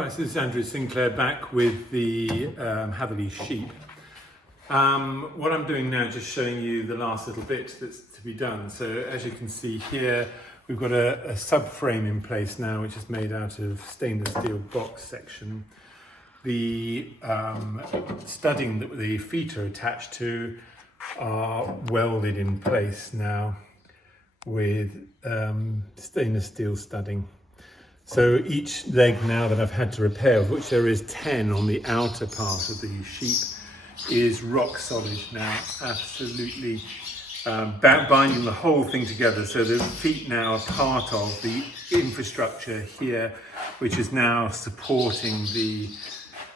Right, so this is Andrew Sinclair back with the Hatherleigh Sheep. What I'm doing now is just showing you the last little bit that's to be done. So as you can see here, we've got a subframe in place now, which is made out of stainless steel box section. The studding that the feet are attached to are welded in place now with stainless steel studding. So each leg now that I've had to repair, of which there is 10 on the outer part of the sheep, is rock solid now, absolutely binding the whole thing together. So the feet now are part of the infrastructure here, which is now supporting the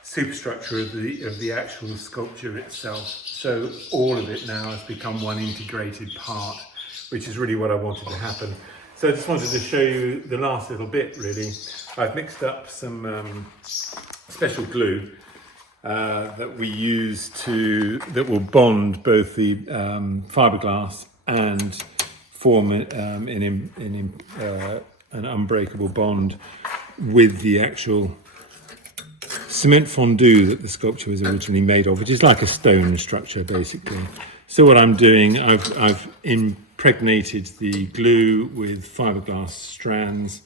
superstructure of the actual sculpture itself. So all of it now has become one integrated part, which is really what I wanted to happen. So I just wanted to show you the last little bit, really. I've mixed up some special glue that we use that will bond both the fiberglass and form an unbreakable bond with the actual cement fondue that the sculpture was originally made of, which is like a stone structure, basically. So what I'm doing, I've impregnated the glue with fiberglass strands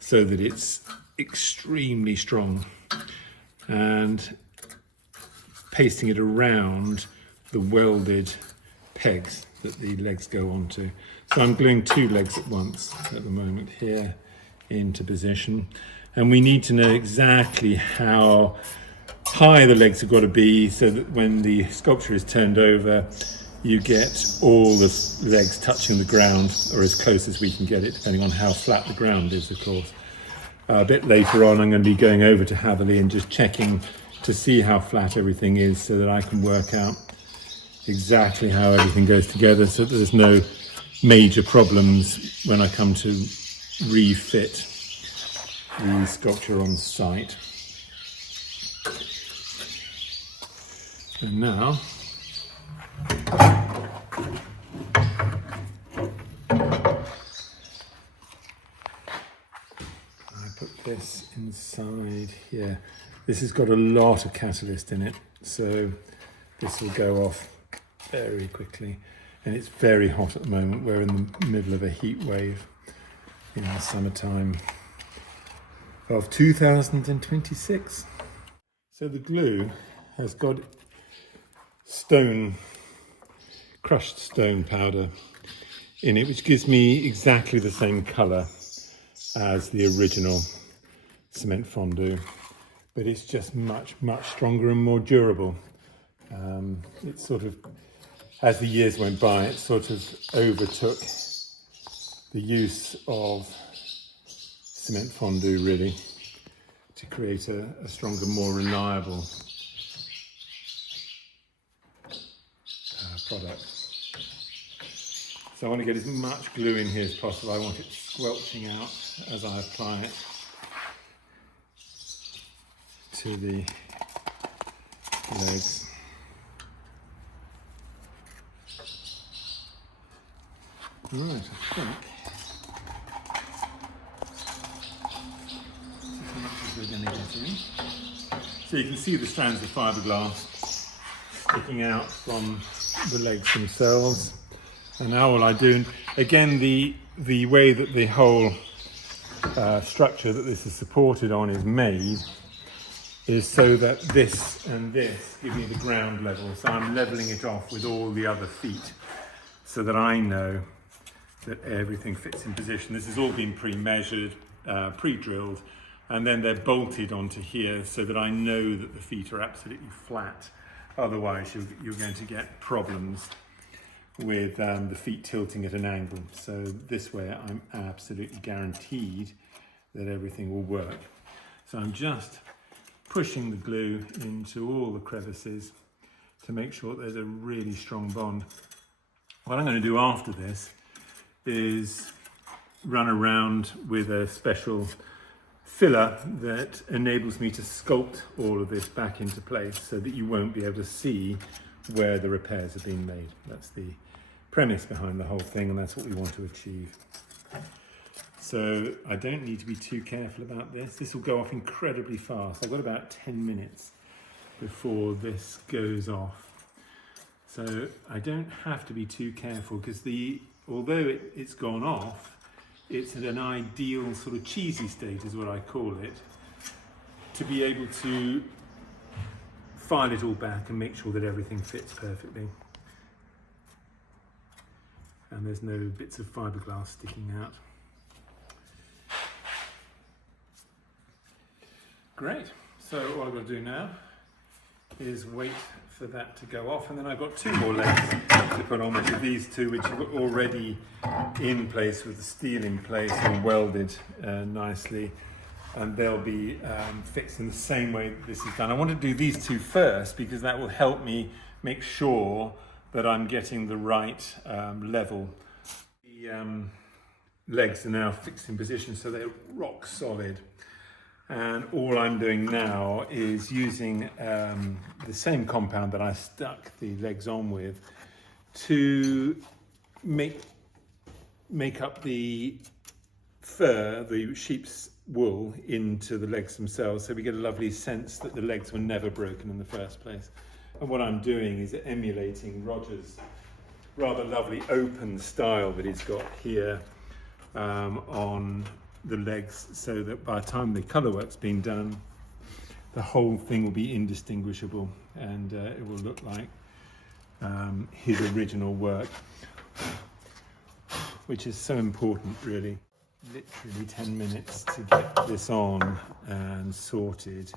so that it's extremely strong, and pasting it around the welded pegs that the legs go onto. So I'm gluing 2 legs at once at the moment here into position, and we need to know exactly how high the legs have got to be so that when the sculpture is turned over, you get all the legs touching the ground, or as close as we can get it, depending on how flat the ground is, of course. A bit later on, I'm going to be going over to Hatherleigh and just checking to see how flat everything is so that I can work out exactly how everything goes together, so that there's no major problems when I come to refit the sculpture on site. And now, I put this inside here. This has got a lot of catalyst in it, so this will go off very quickly. And it's very hot at the moment. We're in the middle of a heat wave in our summertime of 2026. So the glue has got crushed stone powder in it, which gives me exactly the same colour as the original cement fondue, but it's just much stronger and more durable. It's sort of, as the years went by, it sort of overtook the use of cement fondue, really, to create a stronger, more reliable product. So I want to get as much glue in here as possible. I want it squelching out as I apply it to the legs. Right, I think as much as we're going to get in. So you can see the strands of fiberglass sticking out from the legs themselves. And now all I do, again, the way that the whole structure that this is supported on is made is so that this and this give me the ground level. So I'm leveling it off with all the other feet so that I know that everything fits in position. This has all been pre-measured, pre-drilled, and then they're bolted onto here so that I know that the feet are absolutely flat. Otherwise, you're going to get problems with the feet tilting at an angle. So this way, I'm absolutely guaranteed that everything will work. So I'm just pushing the glue into all the crevices to make sure there's a really strong bond. What I'm going to do after this is run around with a special filler that enables me to sculpt all of this back into place so that you won't be able to see where the repairs have been made. That's the premise behind the whole thing, and that's what we want to achieve. So I don't need to be too careful about this. This will go off incredibly fast. I've got about 10 minutes before this goes off. So I don't have to be too careful because although it's gone off, it's at an ideal sort of cheesy state is what I call it, to be able to file it all back and make sure that everything fits perfectly. And there's no bits of fiberglass sticking out. Great, so all I've got to do now is wait for that to go off, and then I've got 2 more legs to put on, which are these 2, which are already in place with the steel in place and welded nicely, and they'll be fixed in the same way that this is done. I want to do these 2 first because that will help me make sure that I'm getting the right level. The legs are now fixed in position, so they're rock solid. And all I'm doing now is using the same compound that I stuck the legs on with to make up the fur, the sheep's wool, into the legs themselves, so we get a lovely sense that the legs were never broken in the first place. And what I'm doing is emulating Roger's rather lovely open style that he's got here on the legs, so that by the time the colour work's been done, the whole thing will be indistinguishable, and it will look like his original work, which is so important really. Literally 10 minutes to get this on and sorted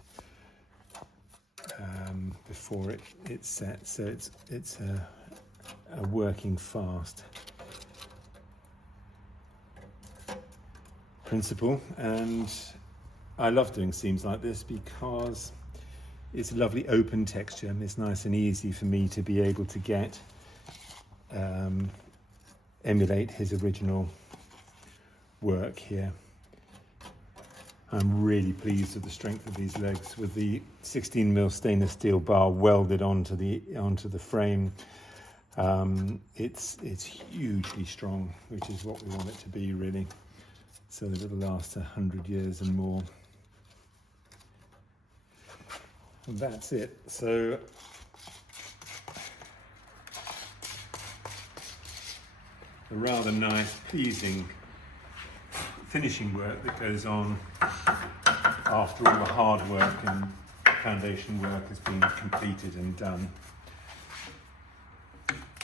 before it's set, so it's a working fast principle. And I love doing seams like this because it's a lovely open texture, and it's nice and easy for me to be able to get emulate his original work here. I'm really pleased with the strength of these legs, with the 16mm stainless steel bar welded onto the frame. It's hugely strong, which is what we want it to be really, so that it'll last 100 years and more. And that's it. So a rather nice, pleasing finishing work that goes on after all the hard work and foundation work has been completed and done.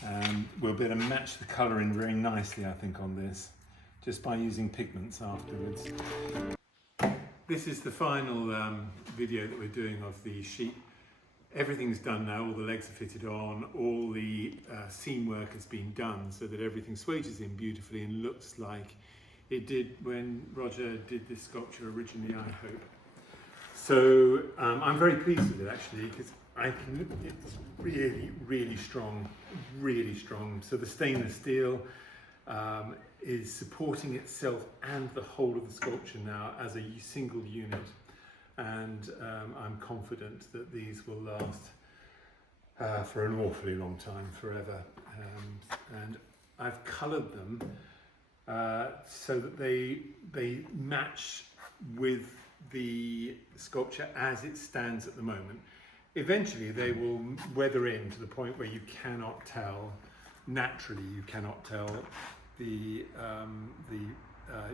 And we'll be able to match the colour in very nicely, I think, on this, just by using pigments afterwards. This is the final video that we're doing of the sheep. Everything's done now, all the legs are fitted on, all the seam work has been done so that everything swatches in beautifully and looks like it did when Roger did this sculpture originally, I hope. So I'm very pleased with it actually, because it's really, really strong, really strong. So the stainless steel is supporting itself and the whole of the sculpture now as a single unit. And I'm confident that these will last for an awfully long time, forever. And I've coloured them so that they match with the sculpture as it stands at the moment. Eventually they will weather in to the point where you cannot tell, naturally you cannot tell the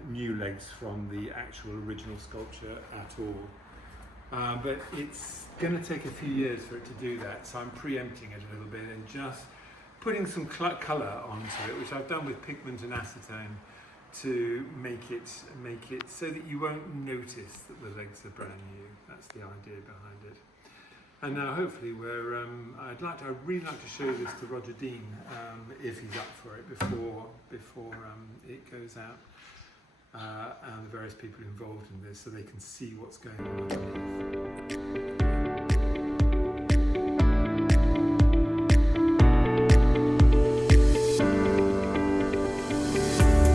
new legs from the actual original sculpture at all. But it's going to take a few years for it to do that, so I'm preempting it a little bit and just putting some colour onto it, which I've done with pigment and acetone, to make it so that you won't notice that the legs are brand new. That's the idea behind it. And now hopefully I'd really like to show this to Roger Dean if he's up for it before it goes out, and the various people involved in this, so they can see what's going on underneath.